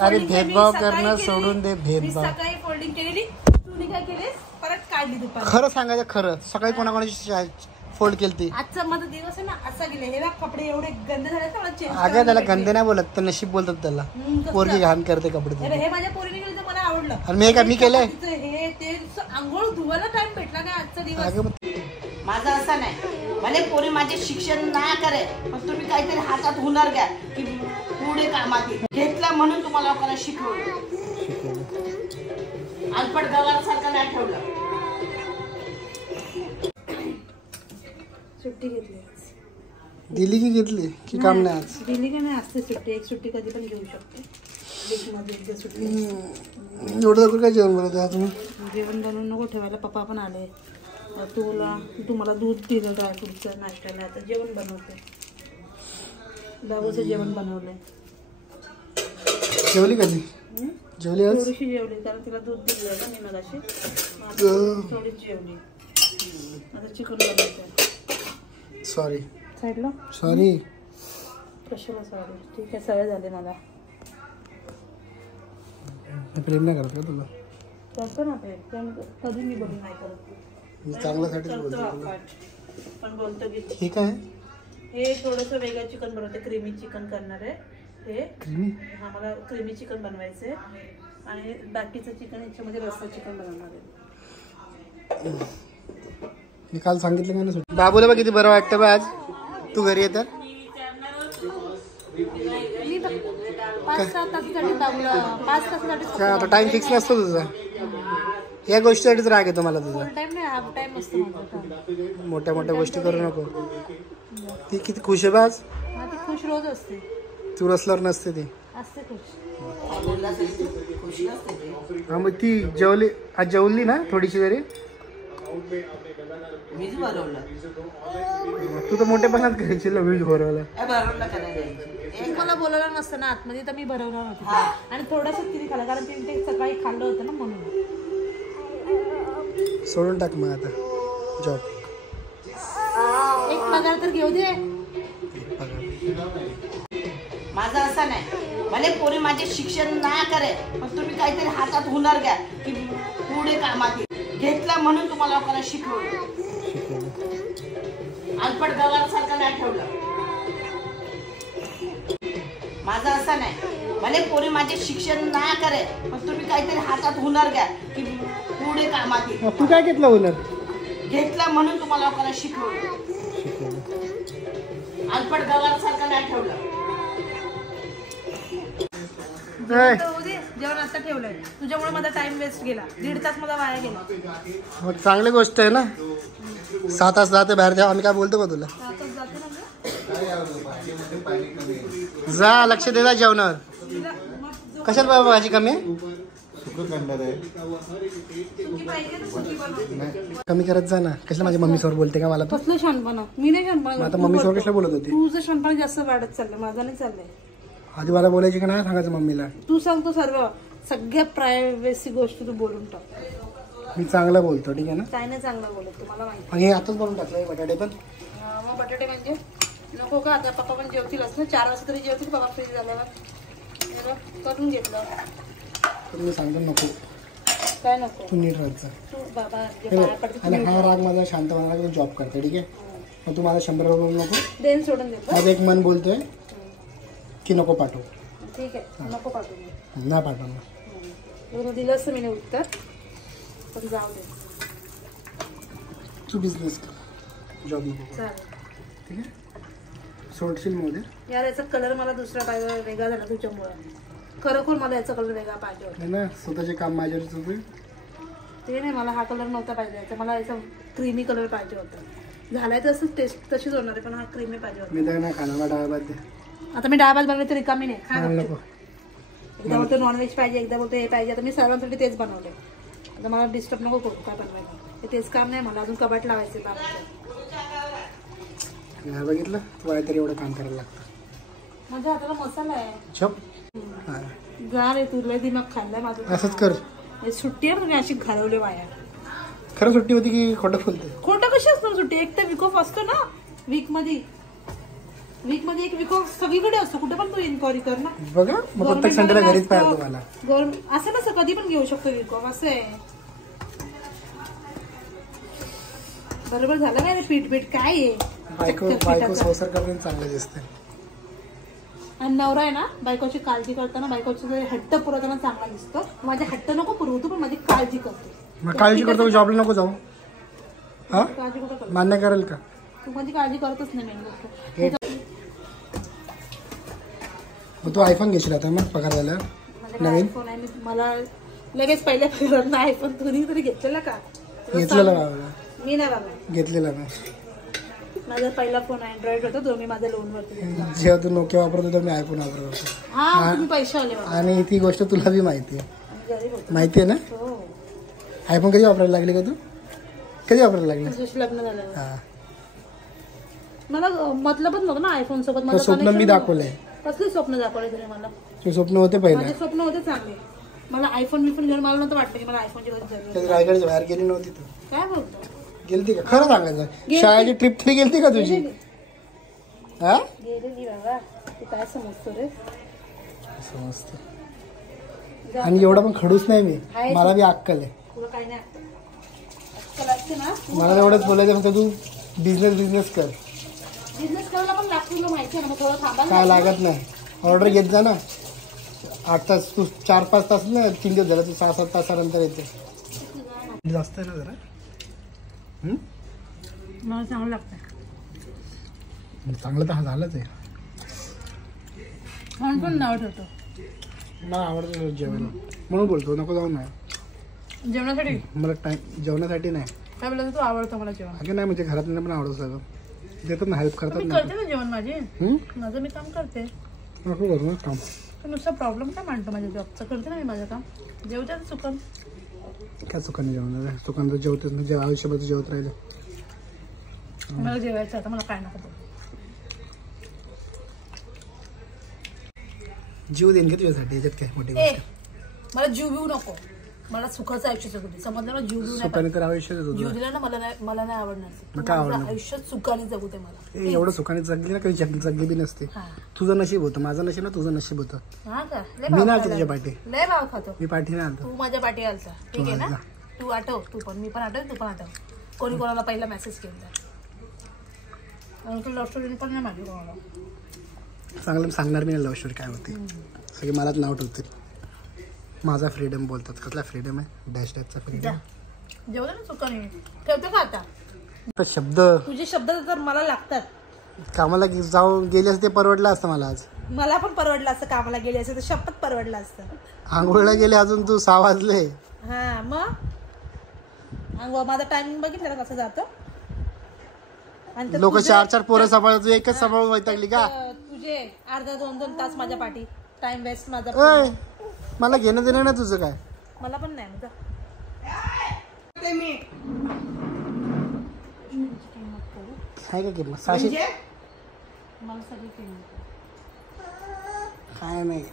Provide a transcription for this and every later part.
अरे भेदभाव करणं सोडून दे. भेदभाव सकाळी फोल्डिंग केलेली, तुम्ही काय केले परत काढली दुपारी. खरं सांगायचं खरं, सकाळी कोणाकोणाची फोल्ड केली. आजचा माझा दिवस आहे ना असा गेले. हे बघ कपडे एवढे गंदे झाले तर चेंज. अगं त्याला गंदे नाही बोलत, तर नशीब बोलतात त्याला. पोरगी घाण करते कपडे. हे माझ्या पोरीने केलं तर मला आवडलं. आणि मी केलंय हे ते आंघोळ धुवायला टाइम भेटला नाही आजचा दिवस. माझं असं नाही, भले पोरी माझे शिक्षण नाही करे पण तुम्ही काहीतरी हातात हुनर घ्या की पुढे कामात घेतलं म्हणून तुम्हाला लोकांना शिकवलं. अल्पट गवारसारखं नाही ठेवलं. सुट्टी घेतली. दिली की घेतली की काम नाही आज? दिली की नाही असते सुट्टी. एक सुट्टी कधी पण घेऊ शकते. एवढं काय जेवण बनवते तुम्ही? जेवण बनवून नको ठेवायला. पप्पा पण आले. तुम्हाला दूध दिलं ड्रायफ्रूटचं नाश्त्याला. आता जेवण बनवते. बाबूचं जेवण बनवलंय. जेवली कधी? जेवली आज? थोडीशी जेवली कारण तिला दूध दिलंय ना मी मगाशी. थोडीच जेवली. आता चिकन बनवायचं. सॉरी साईडला. सॉरी कशाला सॉरी? ठीक आहे, सवय झाली मला. प्रेम नाही करत का तुला? करतो ना प्रेम. कधी मी बघून नाही करत. चांगल्यासाठीच बोलतो. पण बोलतो की ठीक आहे. हे थोडंसं वेगळं चिकन बनवते. क्रीमी चिकन करणार आहे. हे क्रीमी? हा, मला क्रीमी चिकन बनवायचंय. आणि बाकीचं चिकन याच्यामध्ये रस्सा चिकन बनवणार आहे. मी काल सांगितलं का ना. बाबूला बघ किती बरं वाटतं बा आज तू घरी येतात. 5-6 तासासाठी आता टाइम फिक्स नसतो तुझा. या गोष्टीसाठीच राग येतो मला तुझा. टाइम नाही, हाफ टाइम असतो माझा. मोठ्या मोठ्या गोष्टी करू नको. ती किती खुश आहे बा आज. ती खुश रोज असते. तू रसल्यावर नसते ती. असते खुश. हा मग ती जेवली आज. जेवली ना थोडीशी तरी. मीच भरवलं. तू तर मोठेपणात करायची वीज भरवला. मला बोलवलं नसतं ना आतमध्ये तर मी भरवणार होते. आणि थोडंसं तिने खाल्लं कारण तिने ते सकाळी खाल्लं होतं ना म्हणून. सोडून टाक मग आता जॉब. एक पगार तर घेऊ दे. माझं असं नाही, भले पोरी माझे शिक्षण नाही करे पण तुम्ही काहीतरी हातात हुनर घ्या की पुढे कामात घेतलं म्हणून तुम्हाला लोकांना शिकवलं. अल्पट गवारसारखं नाही ठेवलं. माझं असं नाही, भले पोरी माझे शिक्षण नाही करे पण तुम्ही काहीतरी हातात हुनर घ्या की पुढे कामात तू काय घेतलं हुनर? घेतलं म्हणून तुम्हाला लोकांना शिकवलं. अल्पट गवारसारखं नाही ठेवलं. जेवण आता ठेवलंय तुझ्यामुळे माझा टाइम वेस्ट गेला. 1.5 तास मला वाया गेला. चांगली गोष्ट आहे ना. 7 तास जाते बाहेर. जेव्हा आम्ही काय बोलतो का तुला? जा लक्ष दे जा जेवणावर. कशाला बाबा भाजी कमी आहे? कमी करत जा ना. कशाला माझ्या मम्मी समोर बोलते का मला? कसलं शहाणपणा. मी नाही शहाणपणा. आता मम्मी समोर कशाला बोलत होती? तुझं शहाणपणा जास्त वाढत चाललंय, माझा नाही चाललंय. आधी मला बोलायची का नाही सांगायचं मम्मीला? तू सांगतो सर्व सगळ्या प्रायव्हसी गोष्टी तू बोलून टाक. मी चांगला बोलतो ठीक आहे ना? काय नाही चांगला बोलत तुम्हाला माहिती. आणि हे आताच बोलून टाकलंय बटाटे पण. मग बटाटे म्हणजे नको का? आता पप्पा पण जेवतील असं 4 वाजता तरी जेवतील. पप्पा फ्री झाल्यावर करून घेतलं. तुम्ही सांगतो नको. काय नको? तू नीट राहायचं. तू बाबा आणि हा राग माझा शांत होणार. जॉब करते ठीक आहे. मग तू मला 100 रुपये नको देन सोडून देतो. माझं एक मन बोलतोय की नको पाठवू. ठीक आहे नको पाठवू. नाही पाठवणार. दिलं असतं मी उत्तर पण जाऊ दे. तू बिझनेस कर. जॉब नको. चालेल ठीक आहे. सोडशील मध्ये यार याचा कलर मला दुसरा पाहिजे वेगळा झाला तुझ्यामुळे. खरोखर मला याचा कलर वेगळा पाहिजे होता ना. स्वतःचे काम माझ्यावरच होते ते नाही. मला हा कलर नव्हता पाहिजे याचा. मला याचा क्रीमी कलर पाहिजे होता. झालाय तर असंच टेस्ट तशीच होणार आहे पण हा क्रीमी पाहिजे होता. मी तर नाही खाणार. डाळ भात दे. आता मी डाळ भात बनवले तरी रिकामी नाही. खा नको. एकदा बोलतो नॉनव्हेज पाहिजे, एकदा बोलतो हे पाहिजे. आता मी सर्वांसाठी तेच बनवले. आता मला डिस्टर्ब नको करू काय बनवायला. तेच काम नाही मला. अजून कबाट लावायचे बाबा. बघितलं तू तरी एवढं काम करायला लागतं. माझ्या हाताला मसाला आहे. छप जा रे तुला दिमाग खाल्लाय माझं. असंच कर. सुट्टी आहे तुम्ही अशी घालवले वाया. खरं सुट्टी होती की खोटं बोलते? खोटं कशी असतो सुट्टी? एक तर वीक ऑफ असतो ना वीक मध्ये. वीक मध्ये एक वीक सगळीकडे असतो, कुठे पण तू इन्क्वायरी कर ना. बघा मग प्रत्येक संडेला घरीच पाहिजे मला. असं नसतं, कधी पण घेऊ शकतो वीक ऑफ, असं आहे. बरोबर झालं काय रे? पीठ काय आहे? बायको संसार करून चांगलं दिसते. आणि नवरा आहे ना, बायकोची काळजी करताना, बायकोची हट्ट पुरवताना चांगला दिसतो. माझे हट्ट नको पुरवू तू, पण माझी काळजी करतो. मग काळजी करतो, जॉबला नको जाऊ. हा काळजी कुठं करतो? मान्य करेल का? तू माझी काळजी करतच नाही मेन गोष्ट. मग तू आयफोन घेशील आता मग पगार झाला नवीन? आयफोन आहे, मला लगेच पहिल्या पगारात आयफोन तुम्ही तरी घेतलेला का? घेतलेला बाबा? मी नाही बाबा घेतलेला नाही. माझा पहिला फोन अँड्रॉइड होता, तो मी माझ्या लोन वरती. जेव्हा तू नोकिया वापरत होता मी आयफोन वापरत होतो. हा, तुम्ही पैसे आले आणि ती गोष्ट तुला बी माहिती आहे. गरीब होतो. माहिती आहे ना? हो. आयफोन कधी वापरायला लागली का तू? कधी वापरायला लागली? तुझ्याशी लग्न झालं. हा, मला मतलबच नव्हतं ना आयफोन सोबत. तो स्वप्न मी दाखवलंय. कसले स्वप्न दाखवले तुम्ही मला? ते स्वप्न होते माझे पहिले. स्वप्न होते चांगले. मला आयफोन बिफोन घेऊन मला नव्हतं वाटतं की मला आयफोनची गरज आहे. कधी रायगडच्या बाहेर गेली नव्हती तू? काय बोलतो? गेलती का? खरं सांगायचं, शाळेची ट्रिप तरी गेलती का तुझी? हा, गेलेली बाबा. तू काय समजतो रे? समजतं. आणि एवढा पण खडूस नाही मी, मला बी अक्कल आहे. तुला काही नाही अक्कल असते ना. मला एवढंच बोलायचं फक्त, तू बिझनेस कर. बिझनेस करायला पण लागतो तुला माहिती आहे ना, मग थोडं थांबायला काय लागत नाही. ऑर्डर घेत जा ना. 8 तास तू 4-5 तास ना, 3 दिवस झाला तू 6-7 तासानंतर येते. जास्त आहे ना जरा. मला चांगलं लागतं. चांगलं तर झालंच आहे. पण नाव ठेवतो. मला आवडतं जेवायला म्हणून बोलतो, नको जाऊ नाही. जेवणासाठी मला टाइम जेवणासाठी नाही. काय बोलतो? तू आवडतो मला जेवण. अगं नाही, म्हणजे घरातल्या पण आवडतं सगळं. देतात ना, हेल्प करतात मी ना. करते ना जेवण माझे. माझं मी काम करते. नको करू ना काम. तर नुसता प्रॉब्लेम काय मांडतो माझ्या जॉबचा? करते ना मी माझं काम. जेवते ना चुकन. काय चुकाने जेवणार? चुकान तर जेवतेच म्हणजे आयुष्यभर जेवत राहिलं. मला जेवायचं आता, मला काय नको. जीव देईन का तुझ्यासाठी? याच्यात काय मोठी ए, गोष्ट? मला जीव बिऊ नको. मला सुखाचं आयुष्य जगू दे. समजलं ना? जीव बिऊ नाही. सुखाने तर आयुष्य देतो जीव तुला. दिला ना, मला नाही आवडणार. मग काय आवडणार? आयुष्यात सुखाने जगू दे मला. एवढं सुखाने जगली ना, कधी जगली बी नसते. हा. तुझं नशीब होतं, माझं नशीब ना, तुझं नशीब होतं. हा का? लय मी भाव नाही आलतो खायला. तुझ्या पाठी. लय भाव खातो. मी पाठी नाही आलतो. तू माझ्या पाठी आलता, ठीक आहे ना? तू आठव, तू पण, मी पण आठव, तू पण आठव. कोणी कोणाला पहिला मेसेज केला? लव्ह स्टोरी पण नाही माझी कोणाला. चांगलं सांगणार मी लव्ह स्टोरी काय होती. सगळे मलाच नाव ठेवतील. माझा फ्रीडम बोलतात. कसला फ्रीडम आहे? डॅश डॅशचा फ्रीडम. जेवढं ना चुकाने ठेवतो का आता? तर शब्द, तुझे शब्द तर मला लागतात. कामाला जाऊन गेले असते परवडलं असतं मला आज. मला पण परवडलं असतं कामाला गेले असते तर, शपथ परवडलं असतं. आंघोळीला गेले अजून तू 6 वाजले. हा मग माझा टायमिंग बघितलं ना कसं जातो. लोक 4-4 पोरं सांभाळ, तू एकच सांभाळून वैतागली का? तुझे अर्धा 2-2 तास माझ्या पाठी टाइम वेस्ट माझा. मला घेणं देणं ना तुझं काय? मला पण नाही. काय का किंमत? 600 मला सगळी किंमत काय नाही.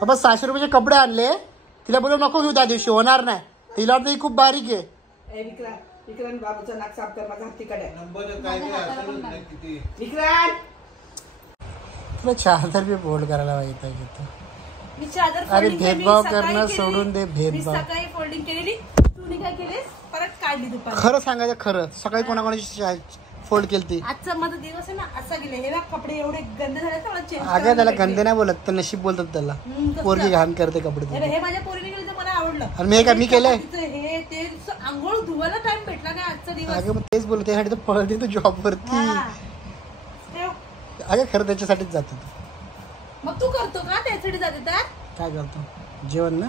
बाबा 600 रुपयाचे कपडे आणले, तिला बोलू नको घेऊ, त्या दिवशी होणार नाही. तिला वाटतं ही खूप बारीक आहे. विक्रांत बाबूचा नाक साफ कर, माझा हत्तीकडे. तुला 4000 रुपये फोल्ड करायला पाहिजे. मी चादर अरे folding भेदभाव केली, सकाळी करणं केली. सोडून दे. मी भेदभाव सकाळी फोल्डिंग केलेली, तू काय केलीस? परत काढली दुपारी. खरं सांगायचं, खरं सकाळी कोणाकोणाची फोल्ड केली. आजचा माझा दिवस आहे ना असा गेले. हे बघ कपडे एवढे गंदे झाले तर मला चेंज. अगं त्याला गंदे नाही बोलत, तर नशीब बोलतात त्याला. पोरगी घाण करते कपडे. हे माझ्या पोरीने केलं तर मला आवडलं. आणि मी काय मी केलंय? हे ते आंघोळ धुवायला टाइम भेटला नाही आजचा दिवस. अगं मग तेच बोलते, त्यासाठी तर पळते तू जॉब वरती. अगं खरं त्याच्यासाठीच जाते तू. मग तू करतो का त्यासाठी जाते? तर काय करतो? जेवण ना.